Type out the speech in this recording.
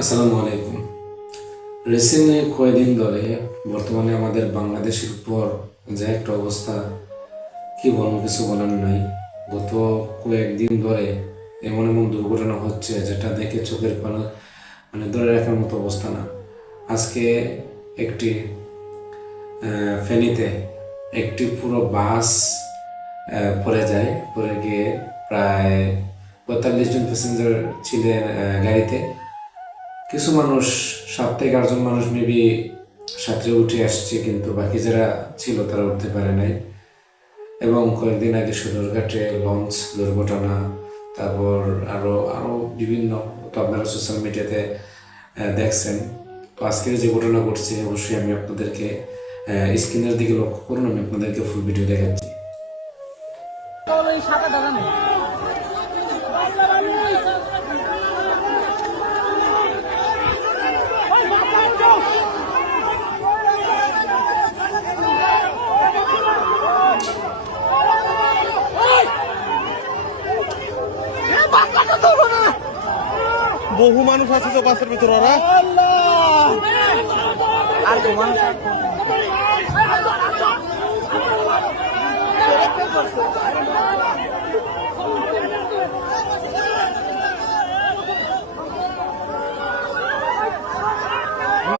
আসসালামু আলাইকুম। রিসেন্টলি কয়েকদিন ধরে বর্তমানে আমাদের বাংলাদেশের উপর যে একটা অবস্থা, কি বলবো, কিছু বলার নাই। গত কয়েকদিন ধরে এমন এমন দুর্ঘটনা হচ্ছে যেটা দেখে চোখের পানি ধরে রাখার মতো অবস্থা না। আজকে একটি ফেনীতে একটি পুরো বাস পড়ে যায়। পড়ে গিয়ে প্রায় 45 জন প্যাসেঞ্জার ছিলেন গাড়িতে। কিছু মানুষ, 7 থেকে 8 জন মানুষ মেবি সাঁতরে উঠে আসছে, কিন্তু বাকি যারা ছিল তারা উঠতে পারে নাই। এবং কয়েকদিন আগে সদরঘাটে লঞ্চ দুর্ঘটনা, তারপর আরও আরও বিভিন্ন, তো আপনারা সোশ্যাল মিডিয়াতে দেখছেন। তো আজকের যে ঘটনা ঘটছে, অবশ্যই আমি আপনাদেরকে স্ক্রিনের দিকে লক্ষ্য করুন, আমি আপনাদেরকে ফুল ভিডিও দেখাচ্ছি। বহু মানুষ আছে তো বাসের ভিতরে। ওরা আর মানুষ